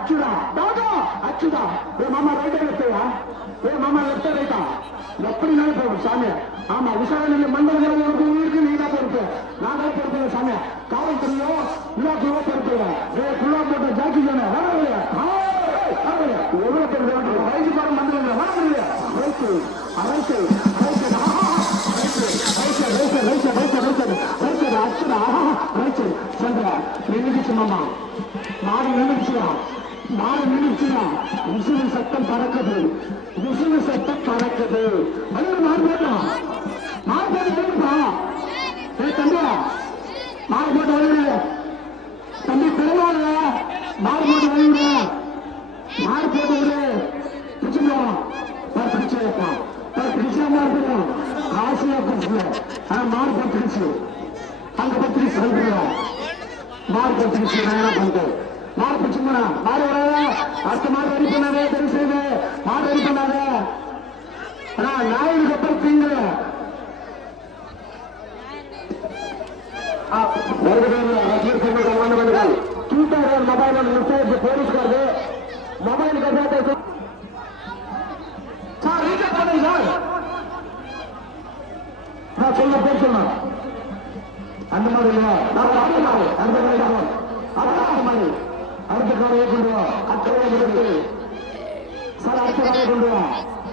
அச்சுதா தாதா அச்சுதா. மாமா ரைட்டா லெஃப்டா? மாமா லெஃப்டா ரைட்டா? எப்படினாலும் போகும் சாமி. ஆமா விசாரணை மண்டலம் இருக்கு. நீ தான் பொறுப்பு. நான் தான் பொறுப்பு சாமி. காவல்துறையோ குள்ளா பொறுப்பு. குள்ளா போட்ட ஜாக்கி தானே எவ்வளவு பேர் வயசு பாடம் மண்டலம் அரசு அரசு மாமா மாடு நின்றுச்சுடா. விசிறு சத்தம் பறக்குது. மனிதன் மாடு போட்டான். மாடு போட்டு போயிருப்பா. தம்பியா மாடு போட்டு வழிவிடு. தம்பி பெருமாள் மாடு போட்டு வழிவிடு. மாடு போட்டு விடு. பிடிச்சுக்கலாம் பிடிச்சிருப்பான். பிடிச்சாம இருக்கணும். ஆசையா பிடிச்சல. ஆனா மாடு பத்திரிச்சு. அங்க பத்திரிச்சு சொல்றோம். மாடு பத்திரிச்சு நான் என்ன பண்றேன்? மாடு பிடிச்சுமா மாடு வராத. அடுத்த மாடு ரெடி பண்ணாதே. தெரி செய்து மாடு ரெடி பண்ணாத. நாயுக்கு அப்புறம் தீங்குல மொபைல் போலீஸ்காரு மொபைல் சார் ரீசார்ஜ் பண்ணுங்க சார். நான் சொல்ல பேர் சொன்னேன். அந்த மாதிரி இல்லையா? அந்த மாதிரி அடுத்த காலையை கொண்டு வா. சார் அடுத்த காலையை கொண்டு வா.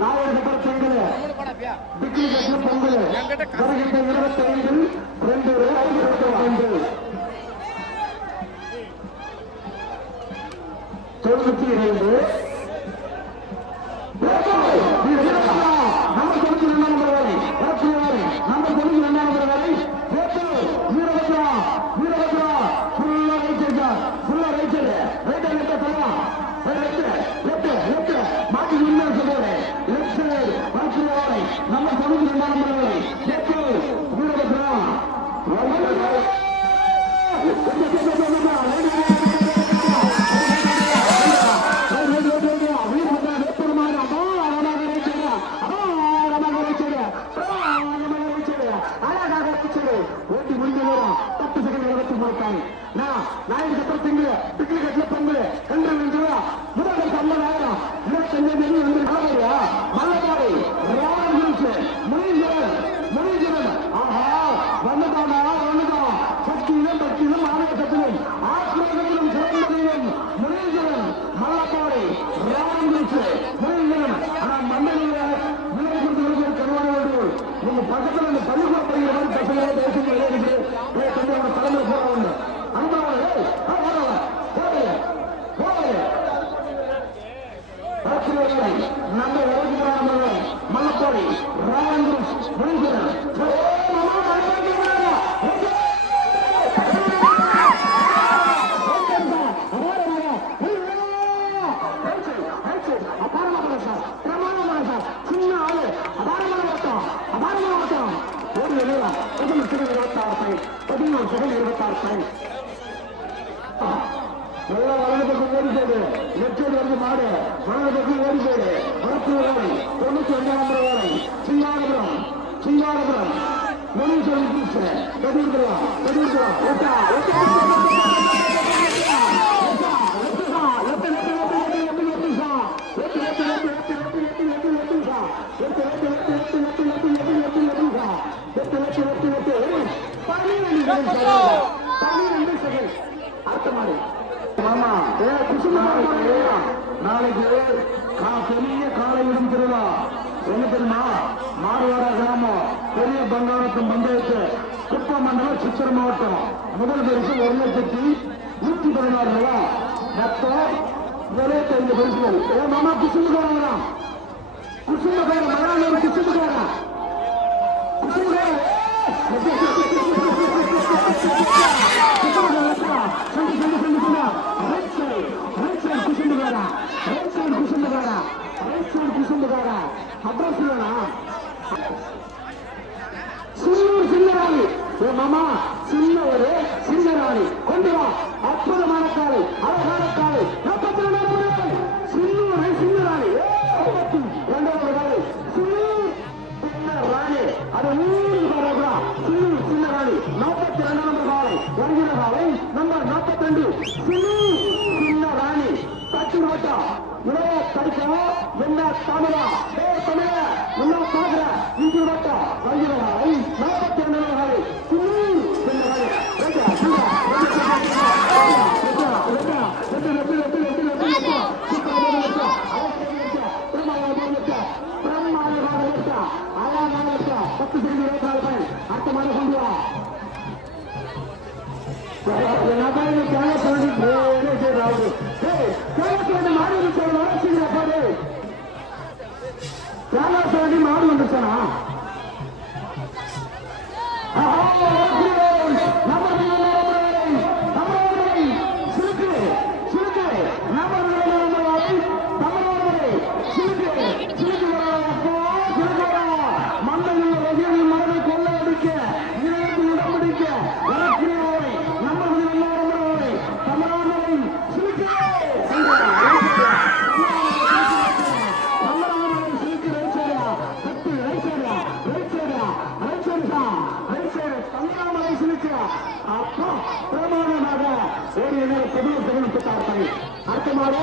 நாளைக்கு அப்புறம் பொங்கல் டிக்ரி கட்டில பொங்கல் வருகின்ற 25/2/2025 92 நம்ம தொகுதி 2 நம்பர் வரை நம்ம தொகுதி 2 நம்பர் வரை வீரபத்ரா ஃபுல்லா ரைட் மாட்டி சொல்லுவாரு. நம்ம தொகுதி 2 நம்பர் வரை வீரபத்ரா ஓட்டி முடிஞ்ச 10 செகண்ட் எடுத்து போட்டாங்க. நான் அப்புறம் திங்கு டிக்ரி கட்டில பொங்கல் 2 ரூபா முதல் 50,000 25 வந்து மல்லபாறை முனீஸ்வரன் ஆஹா வந்துட்டான் சக்தியிலும் பக்தியிலும் ஆலய சத்திலும் ஆத்மீகத்திலும் சிறந்த தெய்வம் முனீஸ்வரன் மல்லபாறை முனீஸ்வரன். ஆனா மண்டல விளையாட்டு கருவாடு உங்க பக்கத்துல இந்த பள்ளிக்கூட பையன் மாதிரி பசங்க பேசுறது தலைமை போறவங்க நம்ம மல்லப்பாடி சின்ன ஆளு அபாரமான ஓட்டம் ஒரு 26 சைன் 16 செகண்ட் 26 சைன். நல்லா வலது பக்கம் ஓடி போடு. லெப்ட் வந்து மாடு வலது பக்கம் ஓடி போடு. வடக்கு ஓடி 92 நம்பர் ஓடி சிங்காரபுரம் முனீஸ்வரன் கதிர்கலாம் நாளைக்கு பெரிய காலையிடும் திருவிழா என்ன தெரியுமா? மாறுவாட கிராமம் பெரிய பங்காளத்தம் பஞ்சாயத்து குப்பம் மண்டலம் சித்திர மாவட்டம். முதல் பரிசு 1,116,000 ரூபா. மொத்தம் 25 பரிசுகள். மாமா குசுந்துக்காரங்களாம் குசுந்துக்கார மகாநூறு குசுந்துக்காரா சின்னராணி மாமா சின்னராணி கொண்டு வா. அற்புதமான காலை அழகான காலை 42 சின்னராணி 2வது காலை சின்னராணி அது 100 சின்னராணி 42 நம்பர் காலை வருகிற காலை நம்பர் 42 சின்னராணி என்ன தமிழா தமிழ என்ன பாக்குற இன்று வட்டம் வருகிறாய் 42 அர்த்தமான கொண்டு மாடு வந்துருச்சானா அர்த்தமாறு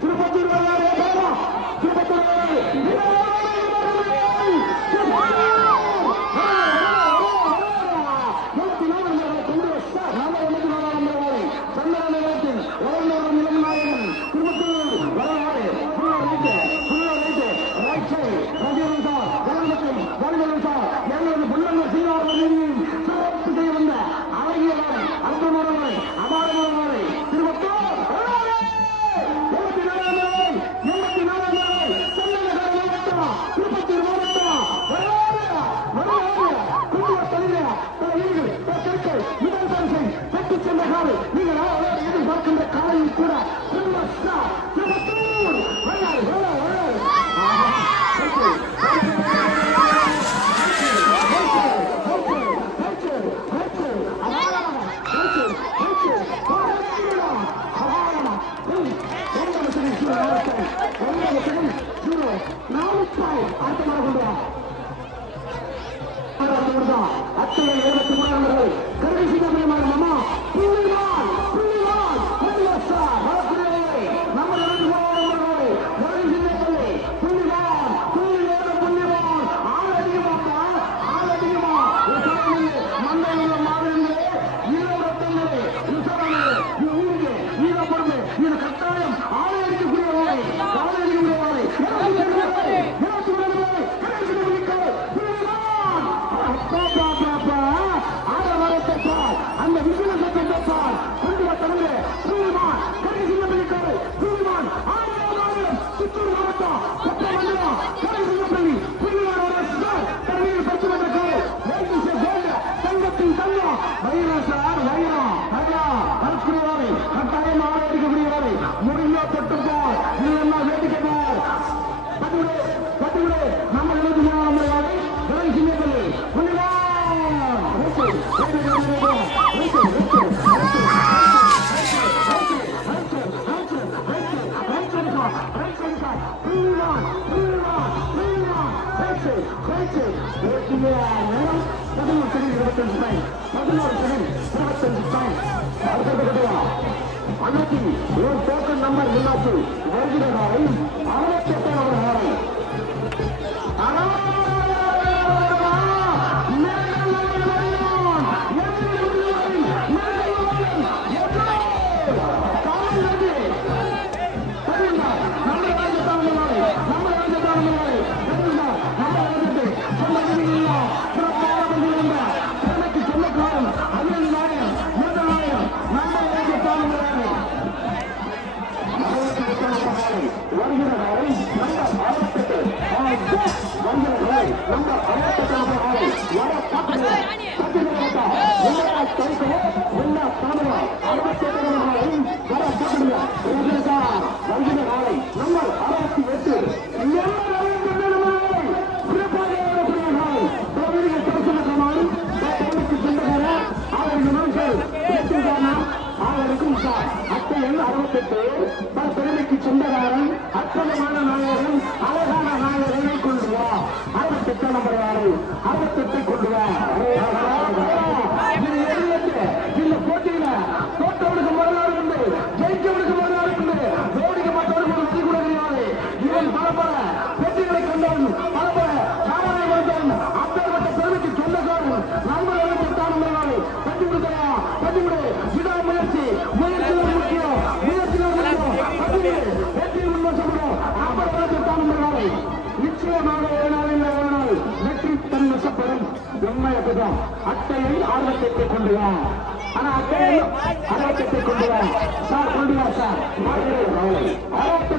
திருப்பத்தூர் ஒரு டோக்கன் நம்பர் இல்லாச்சு வருகிறதாய் 68 பெருமைக்கு சொந்தக்காரன் அற்புதமான நாயகன் அழகான நாயகனை கொண்டு வா 68 நம்பர் 68 கொண்டு வா இந்த போட்டியில தோட்டவனுக்கு முதலாவது அட்டையை ஆர்வத்தை கொண்டு வா. ஆனா அட்டையை ஆர்வத்தை கொண்டு வா சார், கொண்டு வா சார். ஆர்வத்தை